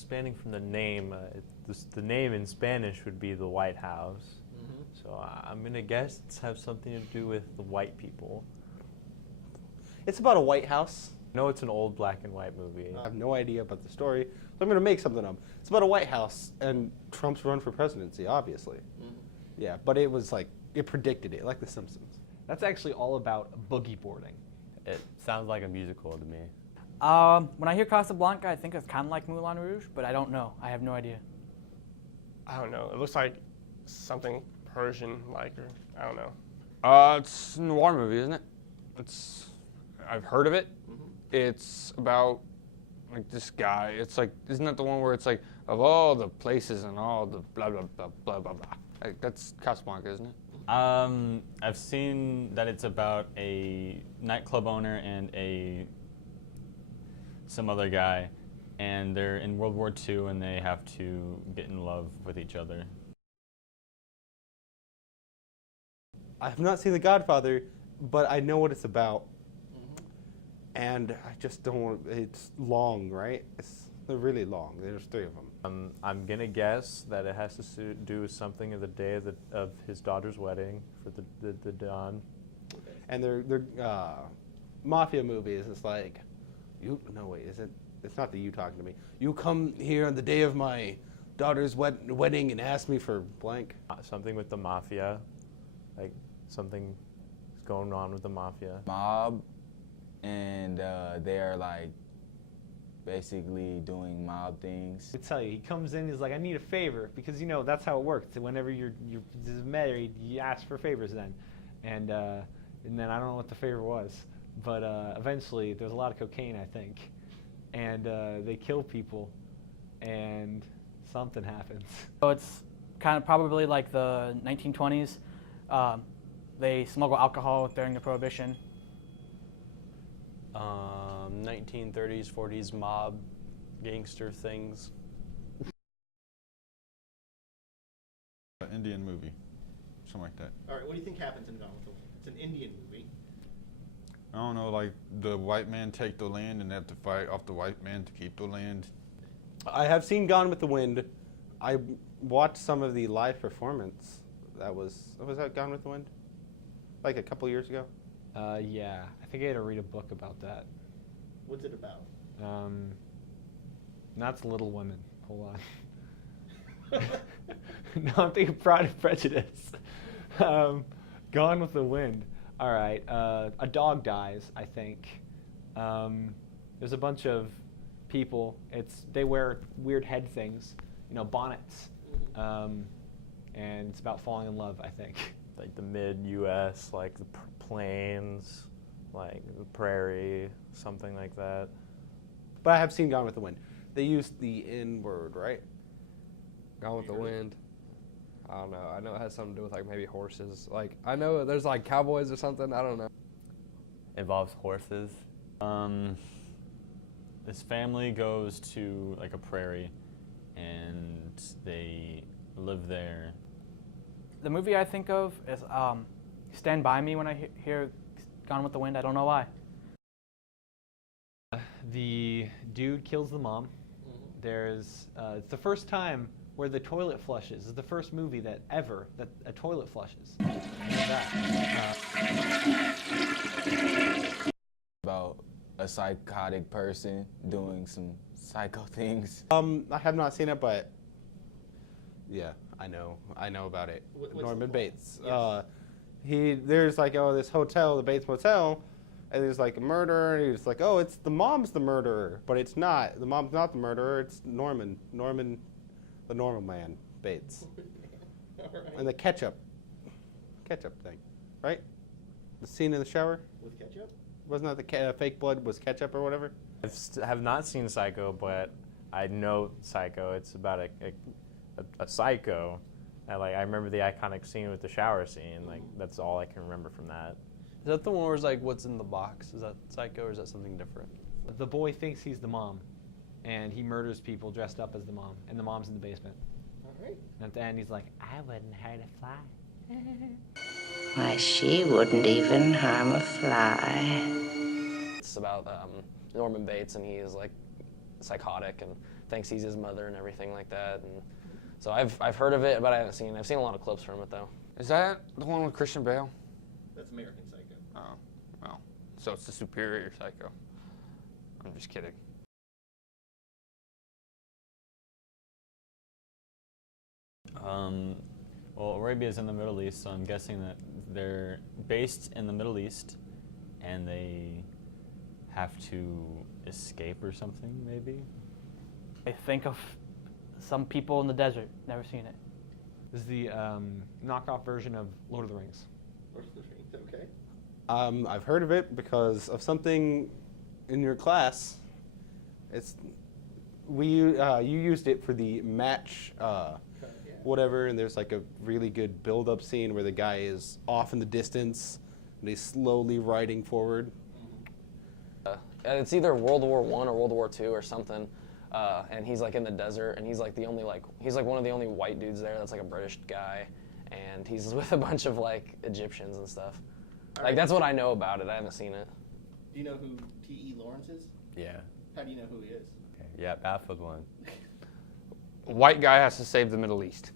expanding from the name, the name in Spanish would be the White House. So I'm going to guess it's have something to do with the white people. It's about a White House. No, it's an old black and white movie. I have no idea about the story, so I'm going to make something up. It's about a White House and Trump's run for presidency, obviously. Yeah, but it was like, it predicted it, like The Simpsons. That's actually all about boogie boarding. It sounds like a musical to me. When I hear Casablanca, I think it's kind of like Moulin Rouge, but I don't know. I have no idea. I don't know. It looks like something Persian-like, or I don't know. It's a noir movie, isn't it? I've heard of it. It's about like this guy. It's like, isn't that the one where it's like of all the places and all the blah blah blah blah blah blah? Like, that's Casablanca, isn't it? I've seen that it's about a nightclub owner and some other guy, and they're in World War II and they have to get in love with each other. I have not seen The Godfather, but I know what it's about. And I just don't want, it's long, right? They're really long. There's 3 of them. I'm going to guess that it has to do with something of the day of his daughter's wedding for the Don. And they're mafia movies. It's like, no wait, it's not the you talking to me. You come here on the day of my daughter's wedding and ask me for blank. Something with the mafia, like something is going on with the mafia. Mob, and they're like basically doing mob things. I tell you, he comes in, he's like, I need a favor, because you know that's how it works. Whenever you're married, you ask for favors then, and then I don't know what the favor was, but eventually there's a lot of cocaine, I think, and they kill people, and something happens. So it's kind of probably like the 1920s. They smuggle alcohol during the Prohibition. 1930s, 40s mob, gangster things. Indian movie, something like that. All right, what do you think happens in Gone with the Wind? It's an Indian movie. I don't know, like the white man take the land and they have to fight off the white man to keep the land. I have seen Gone with the Wind. I watched some of the live performance. Was that Gone with the Wind? Like a couple years ago? Yeah, I think I had to read a book about that. What's it about? That's Little Women. Hold on. No, I'm thinking Pride and Prejudice. Gone with the Wind. All right. A dog dies, I think. There's a bunch of people. They wear weird head things, bonnets, and it's about falling in love, I think. Like the mid-U.S., like the plains, like the prairie, something like that. But I have seen Gone with the Wind. They used the N word, right? Gone with the Wind. I don't know. I know it has something to do with like maybe horses. Like I know there's like cowboys or something. I don't know. Involves horses. This family goes to like a prairie, and they live there. The movie I think of is Stand By Me when I hear Gone with the Wind. I don't know why. The dude kills the mom. There's it's the first time where the toilet flushes. It's the first movie that a toilet flushes. About a psychotic person doing some psycho things. I have not seen it, but yeah, I know about it. Norman Bates. Yes. There's like, this hotel, the Bates Motel, and there's like a murder, and he's like, it's the mom's the murderer, but it's not. The mom's not the murderer. It's Norman, the normal man, Bates. All right. And the ketchup thing, right? The scene in the shower. With ketchup? Wasn't that the fake blood was ketchup or whatever? I have not seen Psycho, but I know Psycho. It's about a psycho. I remember the iconic scene with the shower scene. Like, that's all I can remember from that. Is that the one where it's like, what's in the box? Is that Psycho or is that something different? The boy thinks he's the mom, and he murders people dressed up as the mom, and the mom's in the basement. All right. And at the end, he's like, I wouldn't hurt a fly. Why, she wouldn't even harm a fly. It's about Norman Bates, and he is like psychotic, and thinks he's his mother and everything like that. And so I've heard of it, but I haven't seen it. I've seen a lot of clips from it though. Is that the one with Christian Bale? That's American Psycho. Oh, well, so it's the superior Psycho. I'm just kidding. Well, Arabia is in the Middle East, so I'm guessing that they're based in the Middle East, and they have to escape or something, maybe? I think of some people in the desert. Never seen it. This is the knockoff version of Lord of the Rings. Lord of the Rings, okay. I've heard of it because of something in your class. You used it for the match, whatever, and there's like a really good build-up scene where the guy is off in the distance and he's slowly riding forward. It's either World War I or World War II or something. And he's like in the desert, and he's like one of the only white dudes there that's like a British guy, and he's with a bunch of like Egyptians and stuff. Like that's what I know about it. I haven't seen it. Do you know who T.E. Lawrence is? Yeah. How do you know who he is? Yeah, baffled one. White guy has to save the Middle East.